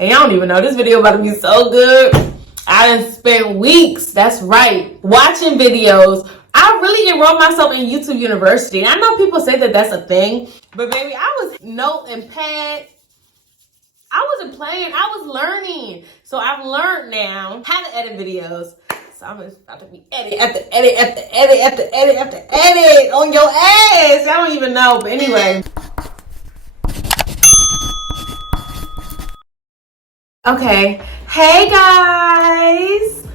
And y'all don't even know, this video about to be so good. I done spent weeks, that's right, watching videos. I really enrolled myself in YouTube University. And I know people say that that's a thing, but baby, I was note and pad. I wasn't playing, I was learning. So I've learned now how to edit videos. So I'm just about to be edit after edit after edit after edit after edit on your ass. I don't even know, but anyway. Okay, hey guys,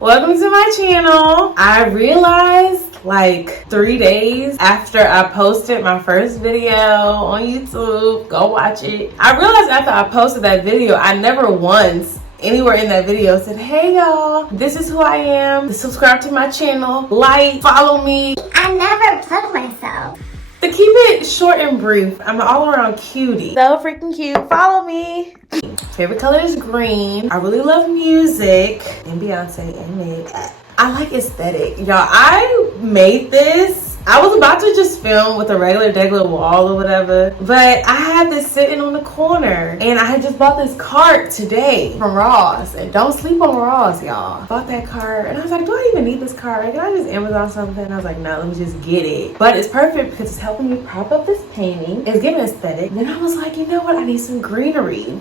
welcome to my channel. I realized like 3 days after I posted my first video on YouTube, go watch it. I realized after I posted that video, I never once anywhere in that video said, hey y'all, this is who I am. Subscribe to my channel, like, follow me. I never plugged myself. To keep it short and brief, I'm an all-around cutie. So freaking cute. Follow me. Favorite color is green. I really love music. And Beyonce and Meg. I like aesthetic. Y'all, I made this. I was about to just film with a regular wall or whatever, but I had this sitting on the corner and I had just bought this cart today from Ross. And don't sleep on Ross, y'all. Bought that cart and I was like, do I even need this cart? Can I just Amazon something? And I was like, no, let me just get it. But it's perfect because it's helping me prop up this painting. It's giving aesthetic. And then I was like, you know what? I need some greenery.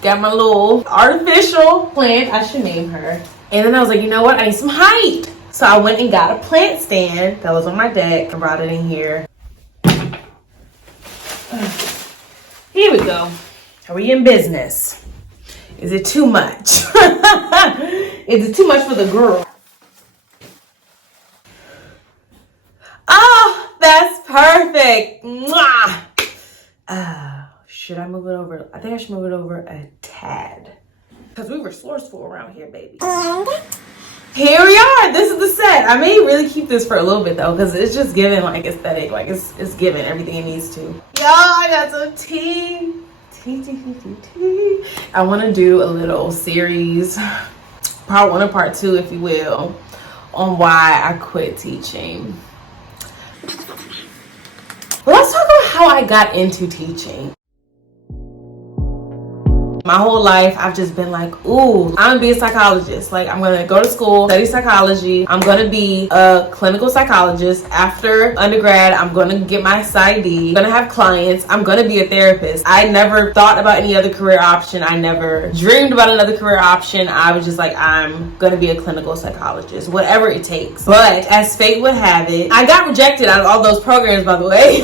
Got my little artificial plant. I should name her. And then I was like, you know what? I need some height. So I went and got a plant stand that was on my deck and brought it in here. Here we go. Are we in business? Is it too much? Is it too much for the girl? Oh, that's perfect. Mwah. Should I move it over? I think I should move it over a tad. Because we resourceful around here, baby. Here we are. This is the set. I may really keep this for a little bit though, because it's just giving like aesthetic. Like it's giving everything it needs to. Y'all, I got some tea. Tea. I want to do a little series, part 1 and part 2, if you will, on why I quit teaching. Well, let's talk about how I got into teaching. My whole life, I've just been like, ooh, I'm gonna be a psychologist. Like, I'm gonna go to school, study psychology. I'm gonna be a clinical psychologist. After undergrad, I'm gonna get my PsyD. I'm gonna have clients. I'm gonna be a therapist. I never thought about any other career option. I never dreamed about another career option. I was just like, I'm gonna be a clinical psychologist, whatever it takes. But as fate would have it, I got rejected out of all those programs, by the way.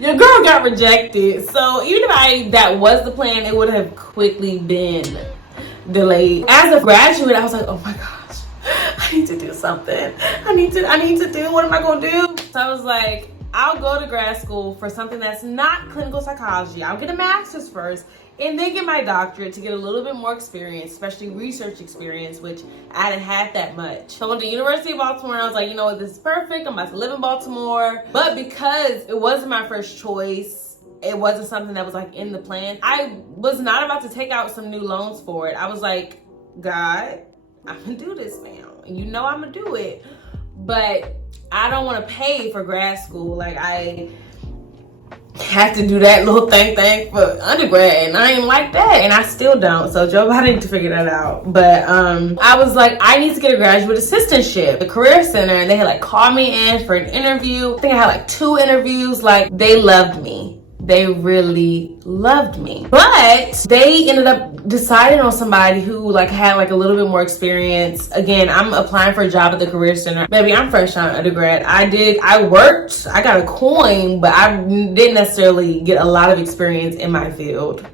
Your girl got rejected. So even if that was the plan, it would have quickly been delayed. As a graduate, I was like, oh my gosh, I need to do something. I need to do, what am I gonna do? So I was like, I'll go to grad school for something that's not clinical psychology. I'll get a master's first and then get my doctorate to get a little bit more experience, especially research experience, which I hadn't had that much. So I went to the University of Baltimore and I was like, you know what, this is perfect. I'm about to live in Baltimore. But because it wasn't my first choice, it wasn't something that was like in the plan, I was not about to take out some new loans for it. I was like, God, I'm gonna do this now. You know I'm gonna do it. But I don't wanna pay for grad school. Like I had to do that little thing for undergrad and I ain't like that and I still don't. So Joe Biden need to figure that out. But I was like, I need to get a graduate assistantship, the career center, and they had like called me in for an interview. I think I had like 2 interviews. Like they loved me. They really loved me. But they ended up deciding on somebody who like had like a little bit more experience. Again, I'm applying for a job at the career center. Baby, I'm fresh out of undergrad. I worked, I got a coin, but I didn't necessarily get a lot of experience in my field.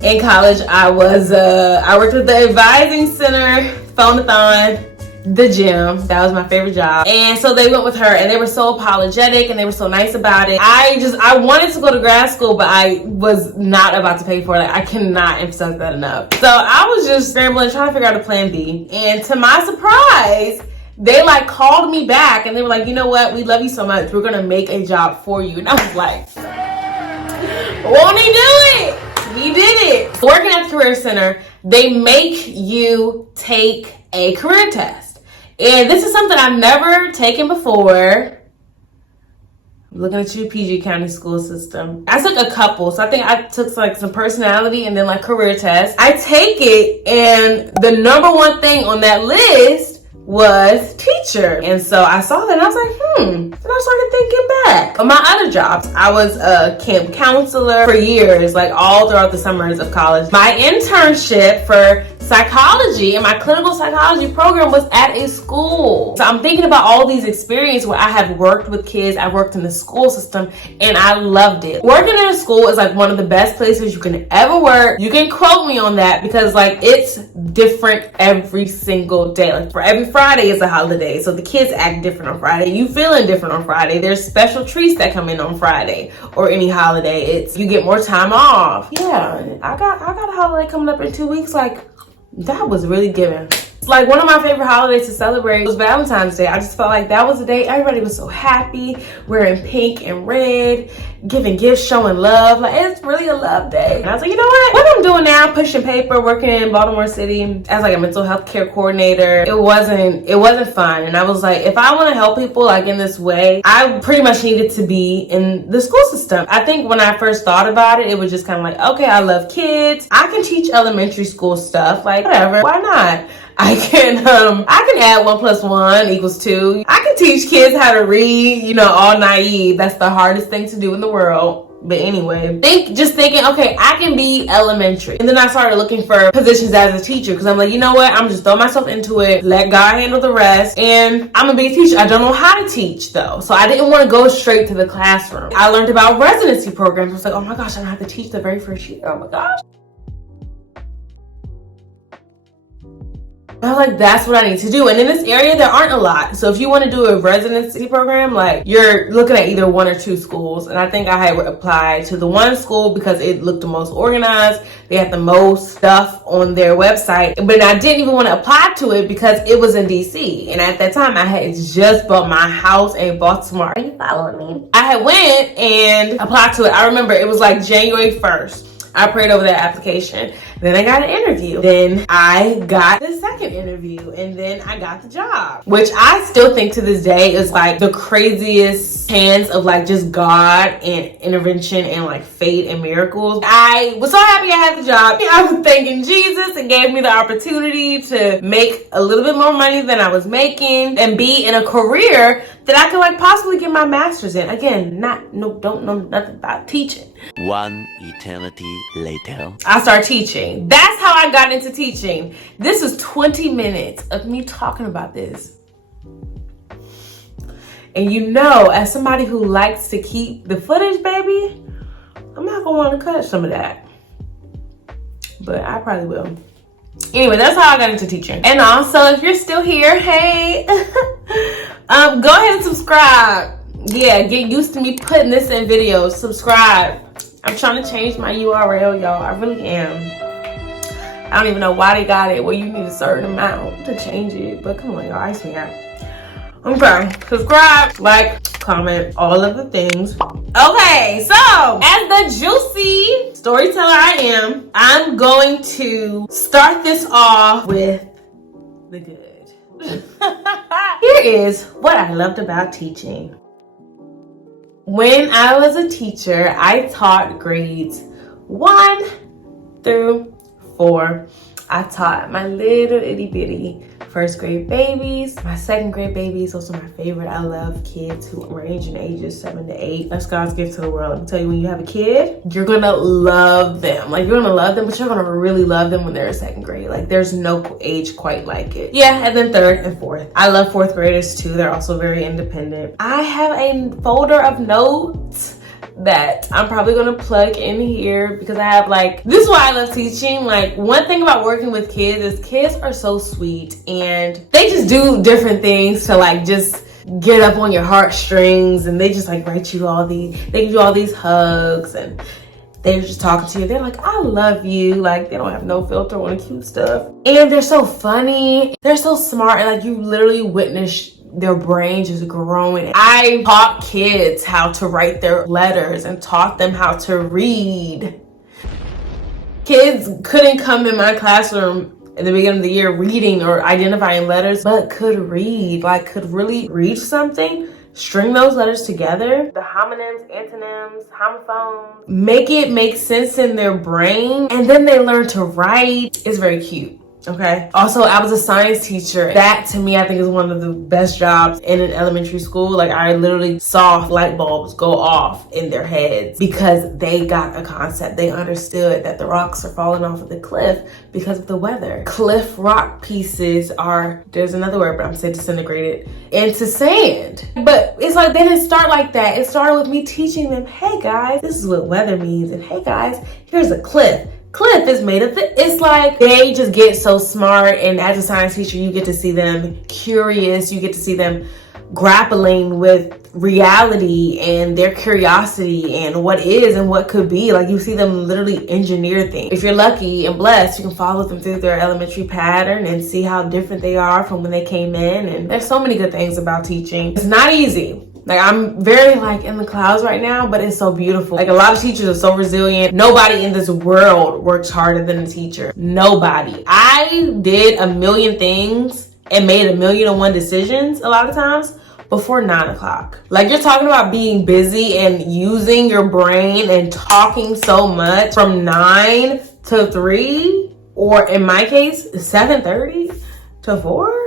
In college, I worked with the advising center, phone-a-thon, the gym. That was my favorite job. And so they went with her and they were so apologetic and they were so nice about it. I wanted to go to grad school, but I was not about to pay for it. Like, I cannot emphasize that enough. So I was just scrambling, trying to figure out a plan B. And to my surprise, they like called me back and they were like, you know what? We love you so much. We're gonna make a job for you. And I was like, won't he do it? He did it. Working at the career center, they make you take a career test. And this is something I've never taken before. Looking at you, PG County school system. I took a couple. So I think I took like some personality and then like career tests. I take it and the number one thing on that list was teacher. And so I saw that and I was like, and I started thinking back on my other jobs. I was a camp counselor for years, like all throughout the summers of college. My internship for psychology and my clinical psychology program was at a school. So I'm thinking about all these experiences where I have worked with kids, I worked in the school system, and I loved it. Working in a school is like one of the best places you can ever work. You can quote me on that because like it's different every single day. Like for every Friday is a holiday, so the kids act different on Friday. You feeling different on Friday. There's special treats that come in on Friday or any holiday. It's you get more time off. Yeah, I got a holiday coming up in 2 weeks. Like that was really giving. Like one of my favorite holidays to celebrate was Valentine's Day. I just felt like that was the day everybody was so happy, wearing pink and red, giving gifts, showing love. Like it's really a love day. And I was like, you know what I'm doing now, pushing paper, working in Baltimore City as like a mental health care coordinator, it wasn't fun. And I was like, if I want to help people like in this way, I pretty much needed to be in the school system. I think when I first thought about it, it was just kind of like, okay, I love kids, I can teach elementary school stuff, like whatever, why not? I can add 1 + 1 = 2. I can teach kids how to read, all naive. That's the hardest thing to do in the world. But anyway, just thinking, okay, I can be elementary. And then I started looking for positions as a teacher because I'm like, you know what? I'm just throw myself into it, let God handle the rest, and I'm gonna be a teacher. I don't know how to teach though. So I didn't want to go straight to the classroom. I learned about residency programs. I was like, oh my gosh, I don't have to teach the very first year. Oh my gosh. I was like, that's what I need to do. And in this area, there aren't a lot. So if you want to do a residency program, like you're looking at either 1 or 2 schools. And I think I had applied to the one school because it looked the most organized. They had the most stuff on their website. But I didn't even want to apply to it because it was in DC. And at that time, I had just bought my house in Baltimore. Are you following me? I had went and applied to it. I remember it was like January 1st. I prayed over that application. Then I got an interview. Then I got the second interview. And then I got the job. Which I still think to this day is like the craziest chance of like just God and intervention and like fate and miracles. I was so happy I had the job. I was thanking Jesus and gave me the opportunity to make a little bit more money than I was making and be in a career that I could like possibly get my master's in. Again, don't know nothing about teaching. One eternity later. I started teaching. That's how I got into teaching. This is 20 minutes of me talking about this. And as somebody who likes to keep the footage, baby, I'm not gonna want to cut some of that. But I probably will. Anyway, that's how I got into teaching. And also, if you're still here, hey, go ahead and subscribe. Yeah, get used to me putting this in videos. Subscribe. I'm trying to change my URL, y'all. I really am. I don't even know why they got it where you need a certain amount to change it. But come on, y'all. Ice me out. Okay. Subscribe, like, comment, all of the things. Okay, so as the juicy storyteller I am, I'm going to start this off with the good. Here is what I loved about teaching. When I was a teacher, I taught grades 1 through 4. I taught my little itty bitty 1st grade babies, my 2nd grade babies. Those are my favorite. I love kids who range in ages 7 to 8. That's God's gift to the world. Let me tell you, when you have a kid, you're gonna love them. Like you're gonna love them, but you're gonna really love them when they're in 2nd grade. Like there's no age quite like it. Yeah, and then 3rd and 4th. I love 4th graders too. They're also very independent. I have a folder of notes that I'm probably gonna plug in here because I have this is why I love teaching. Like one thing about working with kids is kids are so sweet and they just do different things to just get up on your heartstrings, and they just write you they give you all these hugs and they're just talking to you. They're like, I love you. Like they don't have no filter on the cute stuff. And they're so funny. They're so smart, and you literally witness their brain just growing. I taught kids how to write their letters and taught them how to read. Kids couldn't come in my classroom at the beginning of the year reading or identifying letters, but could read, could really read something string those letters together, the homonyms, antonyms, homophones, make it make sense in their brain, and then they learn to write. It's very cute. Okay. Also, I was a science teacher. That to me, I think is one of the best jobs in an elementary school. Like, I literally saw light bulbs go off in their heads because they got a concept. They understood that the rocks are falling off of the cliff because of the weather. Cliff rock pieces are, there's another word, but I'm saying disintegrated into sand. But it's like, they didn't start like that. It started with me teaching them, hey guys, this is what weather means. And hey guys, here's a cliff. Cliff is made of it's like they just get so smart, and as a science teacher you get to see them curious, you get to see them grappling with reality and their curiosity and what is and what could be. Like, you see them literally engineer things. If you're lucky and blessed, you can follow them through their elementary pattern and see how different they are from when they came in. And there's so many good things about teaching. It's not easy. Like, I'm very like in the clouds right now, but it's so beautiful. Like, a lot of teachers are so resilient. Nobody in this world works harder than a teacher. Nobody. I did a million things and made 1,000,001 decisions a lot of times before 9 o'clock. Like, you're talking about being busy and using your brain and talking so much from 9 to 3, or in my case, 7:30 to 4.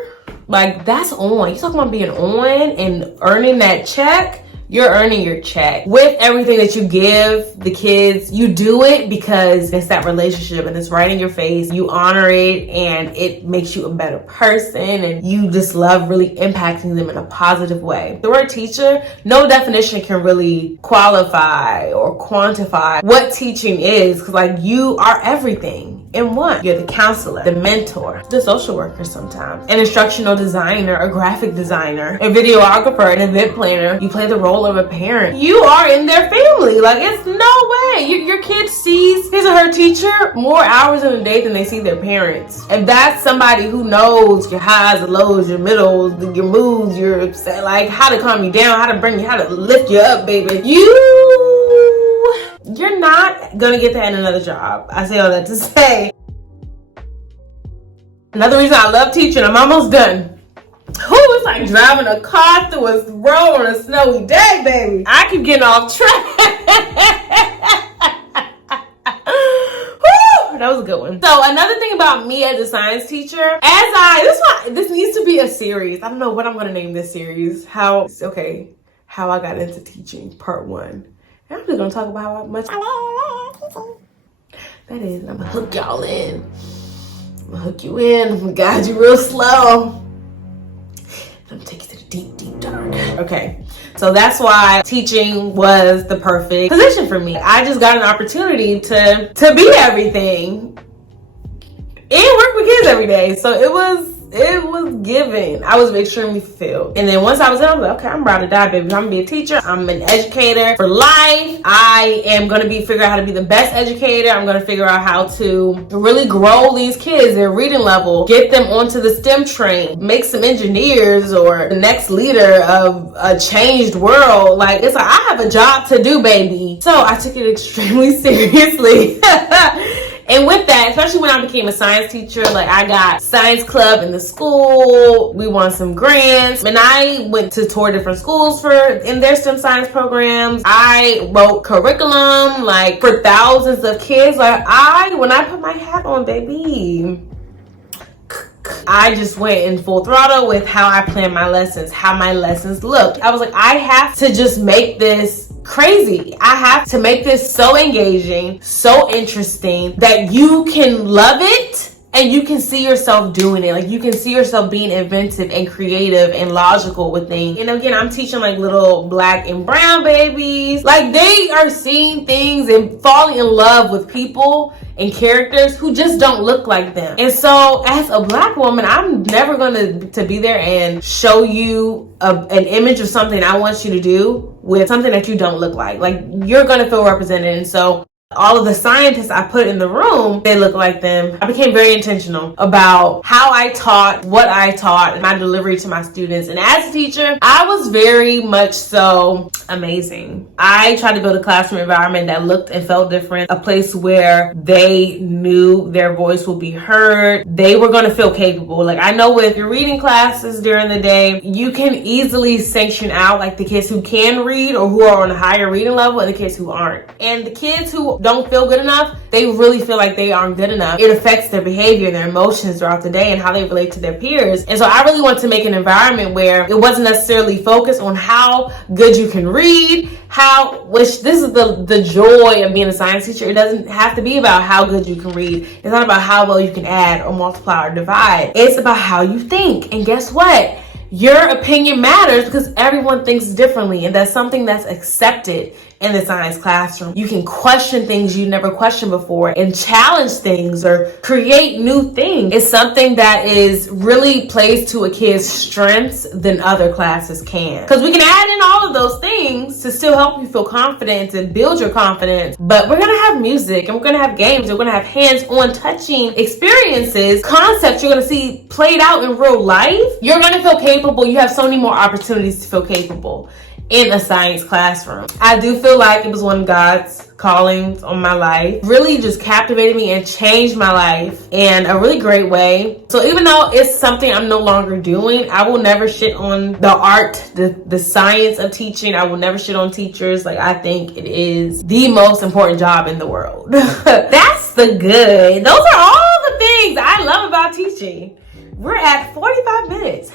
Like, that's on. You talking about being on and earning that check? You're earning your check. With everything that you give the kids, you do it because it's that relationship and it's right in your face. You honor it and it makes you a better person, and you just love really impacting them in a positive way. The word teacher, no definition can really qualify or quantify what teaching is, because like, you are everything in one. You're the counselor, the mentor, the social worker sometimes, an instructional designer, a graphic designer, a videographer, an event planner. You play the role of a parent. You are in their family. Like, it's no way. Your kid sees his or her teacher more hours in a day than they see their parents. And that's somebody who knows your highs and lows, your middles, your moods, your upset, like how to calm you down, how to bring you, how to lift you up, baby. You're not gonna get that in another job. I say all that to say, another reason I love teaching, I'm almost done. It's like driving a car through a road on a snowy day, baby. I keep getting off track. That was a good one. So another thing about me as a science teacher, this needs to be a series. I don't know what I'm gonna name this series. How I got into teaching, part 1. And I'm just gonna talk about how much I love teaching. That is, I'm gonna hook y'all in. I'm gonna hook you in. I'm gonna guide you real slow. I'm gonna take you to the deep, deep dark. Okay, so that's why teaching was the perfect position for me. I just got an opportunity to be everything and work with kids every day. So it was given. I was extremely fulfilled. And then once I was in, I was like, okay, I'm about to die, baby. I'm gonna be a teacher. I'm an educator for life. I am gonna figure out how to be the best educator. I'm gonna figure out how to really grow these kids, their reading level, get them onto the STEM train, make some engineers or the next leader of a changed world. Like, it's like, I have a job to do, baby. So I took it extremely seriously. And with that, especially when I became a science teacher, like, I got science club in the school. We won some grants, and I went to tour different schools in their STEM science programs. I wrote curriculum, like, for thousands of kids. Like, when I put my hat on, baby, I just went in full throttle with how I planned my lessons, how my lessons looked. I was like, I have to just make this crazy. I have to make this so engaging, so interesting that you can love it and you can see yourself doing it. Like, you can see yourself being inventive and creative and logical with things. And again, I'm teaching like little black and brown babies. Like, they are seeing things and falling in love with people and characters who just don't look like them. And so as a black woman, I'm never going to be there and show you an image of something I want you to do with something that you don't look like. Like, you're going to feel represented. And so all of the scientists I put in the room, they look like them. I became very intentional about how I taught, what I taught, and my delivery to my students. And as a teacher, I was very much so amazing. I tried to build a classroom environment that looked and felt different, a place where they knew their voice would be heard. They were going to feel capable. Like, I know with your reading classes during the day, you can easily sanction out like the kids who can read or who are on a higher reading level and the kids who aren't. And the kids who don't feel good enough, they really feel like they aren't good enough. It affects their behavior, their emotions throughout the day and how they relate to their peers. And so I really want to make an environment where it wasn't necessarily focused on how good you can read, which this is the joy of being a science teacher. It doesn't have to be about how good you can read. It's not about how well you can add or multiply or divide. It's about how you think. And guess what? Your opinion matters because everyone thinks differently, and that's something that's accepted in the science classroom. You can question things you never questioned before and challenge things or create new things. It's something that is really plays to a kid's strengths than other classes can. Because we can add in all of those things to still help you feel confident and build your confidence. But we're going to have music and we're going to have games. We're going to have hands-on touching experiences, concepts you're going to see played out in real life. You're going to feel capable. You have so many more opportunities to feel capable in a science classroom. I do feel like it was one of God's callings on my life. Really just captivated me and changed my life in a really great way. So even though it's something I'm no longer doing, I will never shit on the art, the science of teaching. I will never shit on teachers. Like, I think it is the most important job in the world. That's the good. Those are all the things I love about teaching. We're at 45 minutes.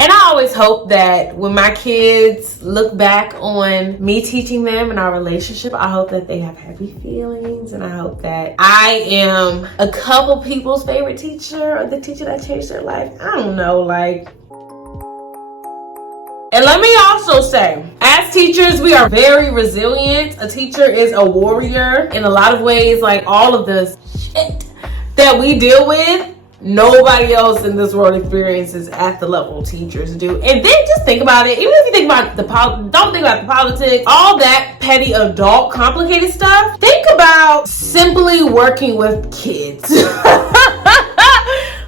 And I always hope that when my kids look back on me teaching them and our relationship, I hope that they have happy feelings. And I hope that I am a couple people's favorite teacher or the teacher that changed their life. I don't know, like. And let me also say, as teachers, we are very resilient. A teacher is a warrior in a lot of ways. Like, all of the shit that we deal with, nobody else in this world experiences at the level teachers do. And then just think about it. Even if you think about don't think about the politics, all that petty adult complicated stuff. Think about simply working with kids.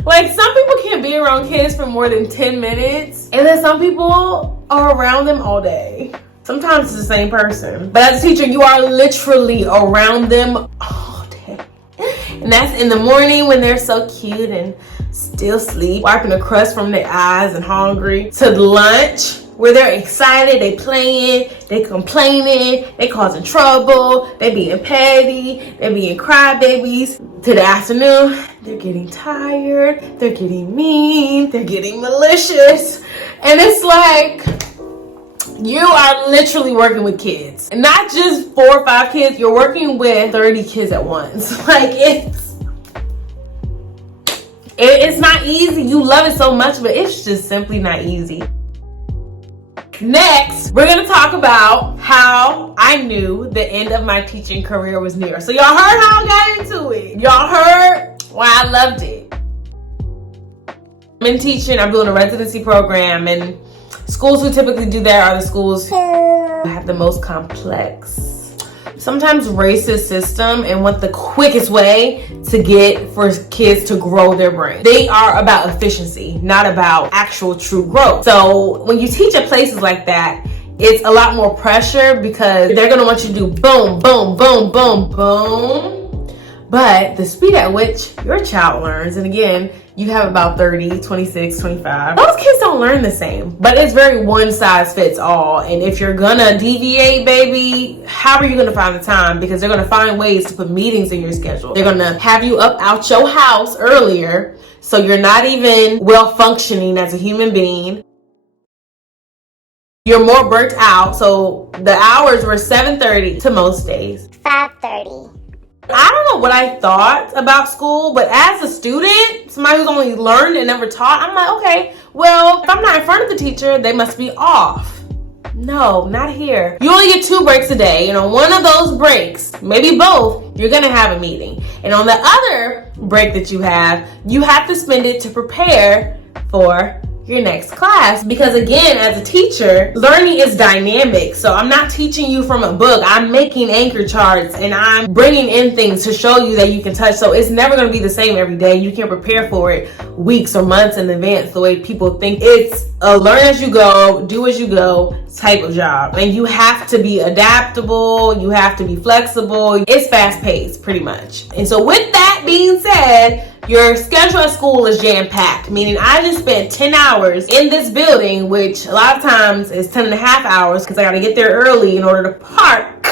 Like, some people can't be around kids for more than 10 minutes. And then some people are around them all day. Sometimes it's the same person. But as a teacher, you are literally around them all day. And that's in the morning when they're so cute and still asleep, wiping the crust from their eyes and hungry, to lunch where they're excited, they playing, they complaining, they causing trouble, they being petty, they being crybabies. To the afternoon, they're getting tired, they're getting mean, they're getting malicious. And it's like, you are literally working with kids. And not just 4 or 5 kids, you're working with 30 kids at once. Like, it's not easy. You love it so much, but it's just simply not easy. Next, we're going to talk about how I knew the end of my teaching career was near. So y'all heard how I got into it. Y'all heard why I loved it. I'm in teaching. I'm doing a residency program, and schools who typically do that are the schools who have the most complex, sometimes racist system, and want the quickest way to get for kids to grow their brain. They are about efficiency, not about actual true growth. So when you teach at places like that, it's a lot more pressure because they're gonna want you to do boom, boom, boom, boom, boom. But the speed at which your child learns, and again, you have about 30, 26, 25. Those kids don't learn the same, but it's very one size fits all. And if you're gonna deviate, baby, how are you gonna find the time? Because they're gonna find ways to put meetings in your schedule. They're gonna have you up out your house earlier, so you're not even well functioning as a human being. You're more burnt out. So the hours were 7:30 to most days. 5:30. I don't know what I thought about school, but as a student, somebody who's only learned and never taught, I'm like, okay, well, if I'm not in front of the teacher, they must be off. No, not here. You only get 2 breaks a day, and on one of those breaks, maybe both, you're gonna have a meeting. And on the other break that you have to spend it to prepare for your next class. Because again, as a teacher, learning is dynamic. So I'm not teaching you from a book. I'm making anchor charts and I'm bringing in things to show you that you can touch. So it's never going to be the same every day. You can't prepare for it weeks or months in advance the way people think. It's a learn as you go, do as you go type of job. And you have to be adaptable. You have to be flexible. It's fast paced pretty much. And so with that being said, your schedule at school is jam-packed, meaning I just spent 10 hours in this building, which a lot of times is 10 and a half hours because I got to get there early in order to park.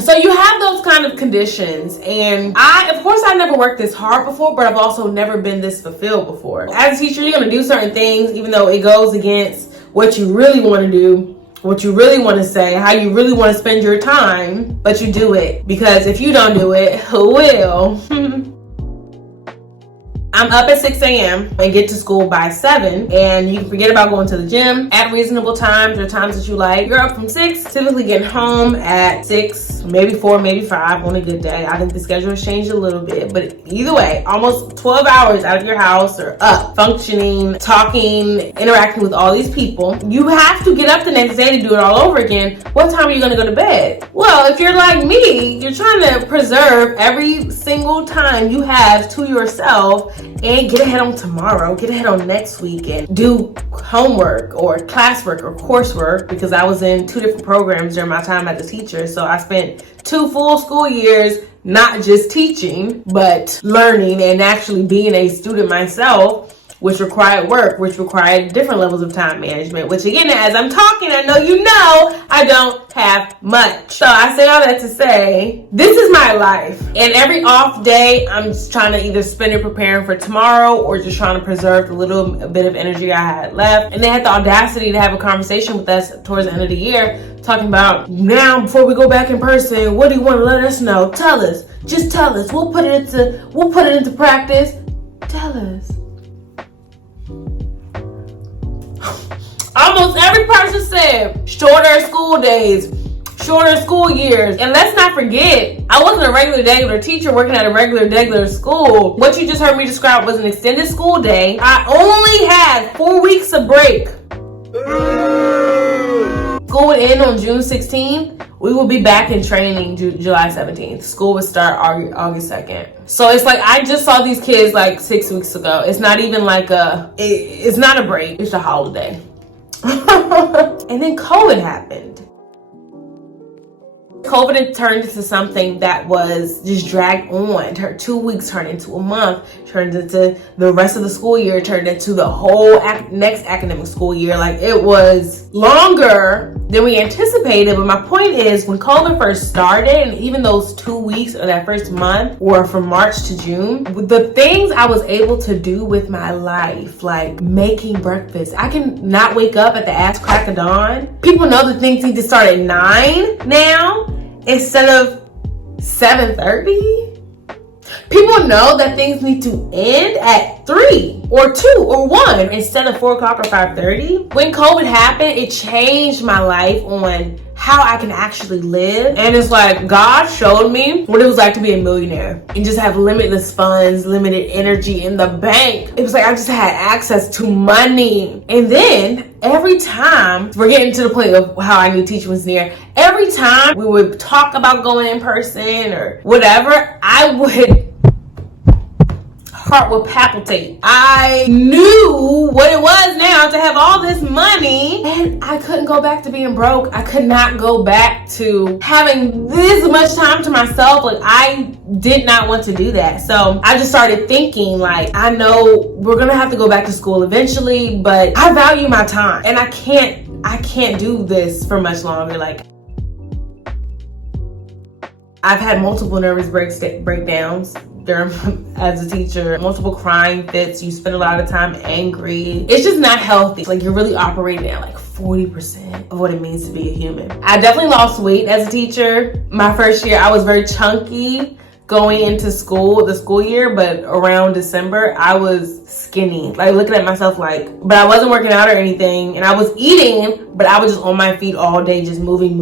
So you have those kind of conditions, and of course I never worked this hard before, but I've also never been this fulfilled before. As a teacher, you're going to do certain things even though it goes against what you really want to do, what you really want to say, how you really want to spend your time, but you do it, because if you don't do it, who will? I'm up at 6 a.m. and get to school by 7, and you can forget about going to the gym at reasonable times or times that you like. You're up from 6, typically getting home at 6, maybe 4, maybe 5 on a good day. I think the schedule has changed a little bit, but either way, almost 12 hours out of your house or up, functioning, talking, interacting with all these people. You have to get up the next day to do it all over again. What time are you going to go to bed? Well, if you're like me, you're trying to preserve every single time you have to yourself and get ahead on tomorrow, get ahead on next week, and do homework or classwork or coursework, because I was in 2 different programs during my time as a teacher. So I spent 2 full school years not just teaching, but learning and actually being a student myself, which required work, which required different levels of time management, which again, as I'm talking, I know you know I don't have much. So I say all that to say, this is my life. And every off day, I'm just trying to either spend it preparing for tomorrow or just trying to preserve the little bit of energy I had left. And they had the audacity to have a conversation with us towards the end of the year, talking about, now before we go back in person, what do you want to let us know? Tell us. Just tell us. We'll put it into practice. Tell us. Almost every person said shorter school days, shorter school years. And let's not forget, I wasn't a regular teacher working at a regular school. What you just heard me describe was an extended school day. I only had 4 weeks of break. School would end on June 16th. We will be back in training July 17th. School would start August 2nd. So it's like I just saw these kids like 6 weeks ago. It's not even like it's not a break. It's a holiday. And then COVID happened. COVID had turned into something that was just dragged on. 2 weeks turned into a month, turned into the rest of the school year, turned into the whole next academic school year. Like, it was longer than we anticipated. But my point is, when COVID first started, and even those 2 weeks or that first month were from March to June, the things I was able to do with my life, like making breakfast. I can not wake up at the ass crack of dawn. People know that things need to start at 9 now instead of 7:30. People know that things need to end at 3 or 2 or 1 instead of 4 o'clock or 5:30. When COVID happened, it changed my life on how I can actually live. And it's like God showed me what it was like to be a millionaire and just have limitless funds, limited energy in the bank. It was like I just had access to money. And then every time, we're getting to the point of how I knew teaching was near, every time we would talk about going in person or whatever, heart would palpitate. I knew what it was now to have all this money, and I couldn't go back to being broke. I could not go back to having this much time to myself. Like, I did not want to do that. So I just started thinking, like, I know we're gonna have to go back to school eventually, but I value my time, and I can't do this for much longer. Like, I've had multiple nervous breakdowns as a teacher, multiple crying fits. You spend a lot of time angry. It's just not healthy. Like, you're really operating at like 40% of what it means to be a human. I definitely lost weight as a teacher. My first year, I was very chunky going into the school year, but around December, I was skinny. Like, looking at myself like, but I wasn't working out or anything, and I was eating, but I was just on my feet all day, just moving,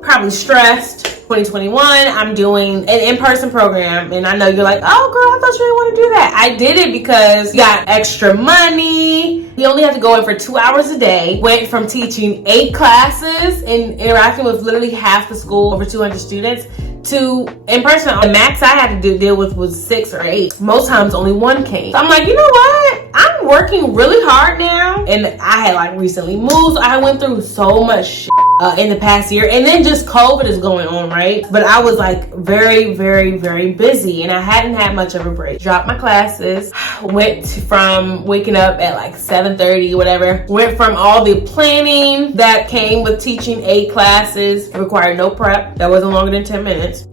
probably stressed. 2021, I'm doing an in-person program, and I know you're like, oh girl, I thought you didn't want to do that. I did it because you got extra money. You only have to go in for 2 hours a day. Went from teaching 8 classes and interacting with literally half the school, over 200 students, to in person. The max I had to deal with was 6 or 8. Most times only 1 came. So I'm like, you know what? I'm working really hard now, and I had like recently moved. So I went through so much shit in the past year, and then just COVID is going on, right? But I was like very, very, very busy, and I hadn't had much of a break. Dropped my classes, went from waking up at like 7:30, whatever. Went from all the planning that came with teaching 8 classes. It required no prep. That wasn't longer than 10 minutes.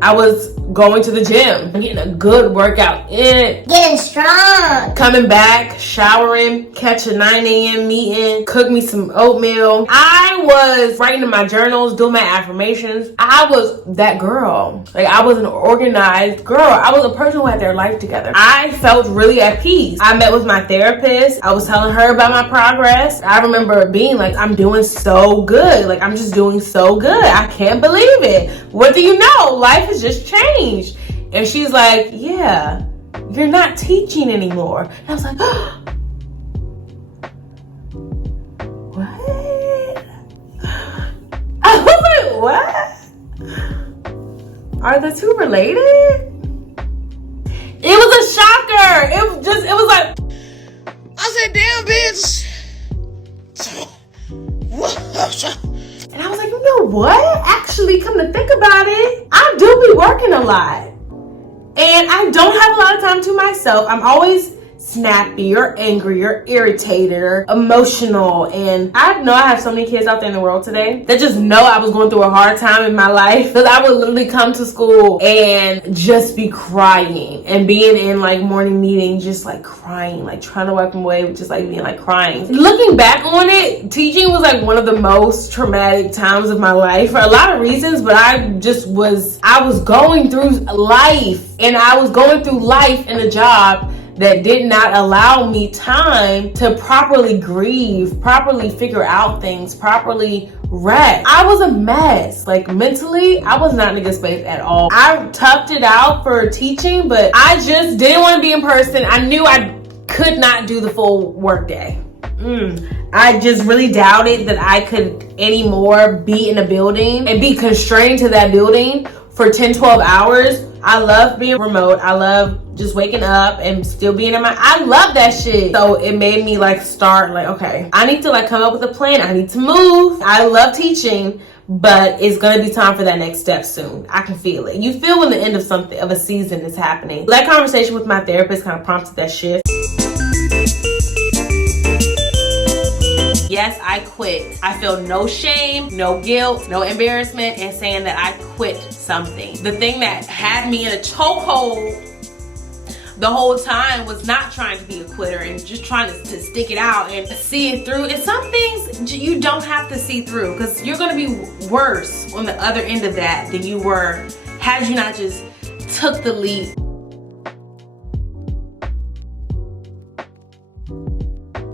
I was going to the gym, getting a good workout in. Getting strong. Coming back, showering, catch a 9 a.m. meeting, cook me some oatmeal. I was writing in my journals, doing my affirmations. I was that girl. Like, I was an organized girl. I was a person who had their life together. I felt really at peace. I met with my therapist. I was telling her about my progress. I remember being like, I'm doing so good. Like, I'm just doing so good. I can't believe it. What do you know? Life has just changed. And she's like, yeah, you're not teaching anymore. And I was like, what? I was like, what? Are the two related? It was a shocker. It was like, I said, damn, bitch. and I was like, you know what? Actually, come to think about it, I do be working a lot. And I don't have a lot of time to myself. I'm always snappy or angry or irritated or emotional. And I know I have so many kids out there in the world today that just know I was going through a hard time in my life. Because I would literally come to school and just be crying and being in like morning meetings, just like crying, like trying to wipe them away, just like being like crying. Looking back on it, teaching was like one of the most traumatic times of my life for a lot of reasons, but I was going through life, and I was going through life in a job that did not allow me time to properly grieve, properly figure out things, properly rest. I was a mess. Like, mentally, I was not in a good space at all. I toughed it out for teaching, but I just didn't want to be in person. I knew I could not do the full workday. I just really doubted that I could anymore be in a building and be constrained to that building for 10, 12 hours. I love being remote. I love just waking up and still being in I love that shit. So it made me like start like, okay, I need to like come up with a plan. I need to move. I love teaching, but it's gonna be time for that next step soon. I can feel it. You feel when the end of something, of a season is happening. That conversation with my therapist kind of prompted that shift. Yes, I quit. I feel no shame, no guilt, no embarrassment in saying that I quit something. The thing that had me in a chokehold the whole time was not trying to be a quitter and just trying to stick it out and see it through. And some things you don't have to see through, because you're gonna be worse on the other end of that than you were had you not just took the leap